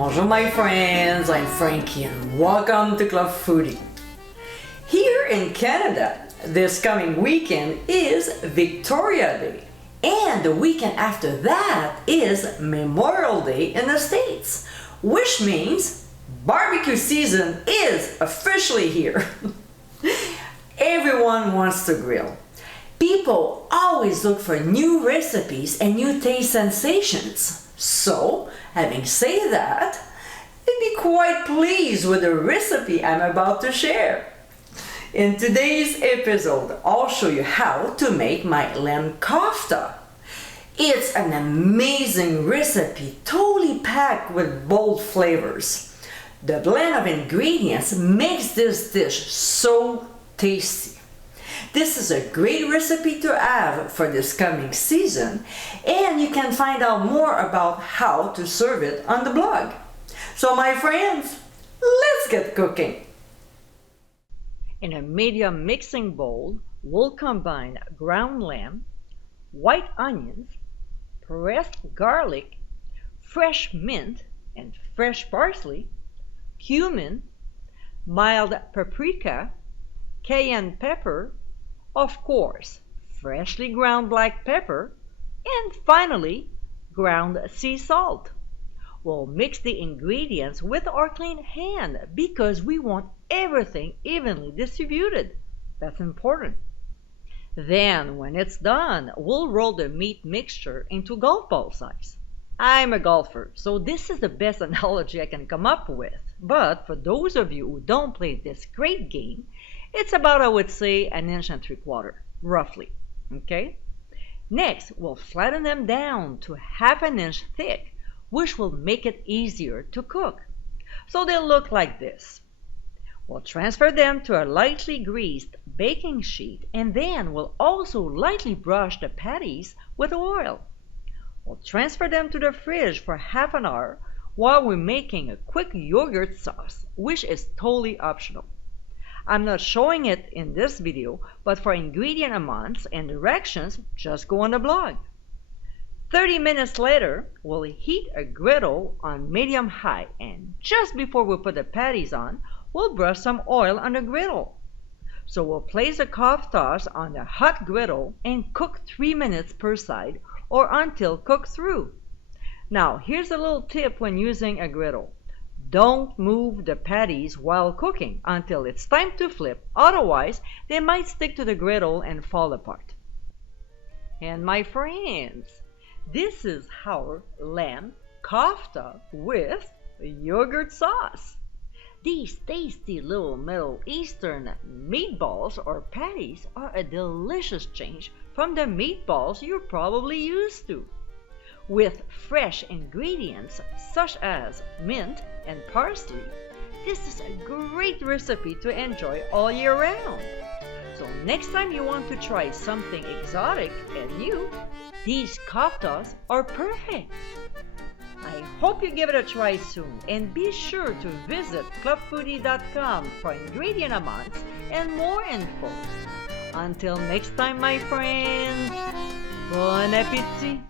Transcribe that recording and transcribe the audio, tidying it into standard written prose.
Bonjour my friends, I'm Frankie and welcome to Club Foodie. Here in Canada, this coming weekend is Victoria Day, and the weekend after that is Memorial Day in the States, which means barbecue season is officially here. Everyone wants to grill. People always look for new recipes and new taste sensations. So, having said that, I'd be quite pleased with the recipe I'm about to share. In today's episode, I'll show you how to make my Lamb Kofta. It's an amazing recipe, totally packed with bold flavors. The blend of ingredients makes this dish so tasty. This is a great recipe to have for this coming season, and you can find out more about how to serve it on the blog. So my friends, let's get cooking. In a medium mixing bowl, we'll combine ground lamb, white onions, pressed garlic, fresh mint and fresh parsley, cumin, mild paprika, cayenne pepper, of course, freshly ground black pepper, and finally, ground sea salt. We'll mix the ingredients with our clean hand because we want everything evenly distributed. That's important. Then, when it's done, we'll roll the meat mixture into golf ball size. I'm a golfer, so this is the best analogy I can come up with. But for those of you who don't play this great game, it's about, I would say, 1 3/4 inches, roughly. Okay? Next, we'll flatten them down to 1/2 inch thick, which will make it easier to cook. So they'll look like this. We'll transfer them to a lightly greased baking sheet, and then we'll also lightly brush the patties with oil. We'll transfer them to the fridge for half an hour while we're making a quick yogurt sauce, which is totally optional. I'm not showing it in this video, but for ingredient amounts and directions, just go on the blog. 30 minutes later, we'll heat a griddle on medium-high, and just before we put the patties on, we'll brush some oil on the griddle. So we'll place the koftas on the hot griddle and cook 3 minutes per side or until cooked through. Now, here's a little tip when using a griddle. Don't move the patties while cooking until it's time to flip, otherwise they might stick to the griddle and fall apart. And my friends, this is our lamb kofta with yogurt sauce. These tasty little Middle Eastern meatballs or patties are a delicious change from the meatballs you're probably used to. With fresh ingredients such as mint and parsley, this is a great recipe to enjoy all year round. So next time you want to try something exotic and new, these koftas are perfect. I hope you give it a try soon, and be sure to visit clubfoodie.com for ingredient amounts and more info. Until next time, my friends, bon appétit!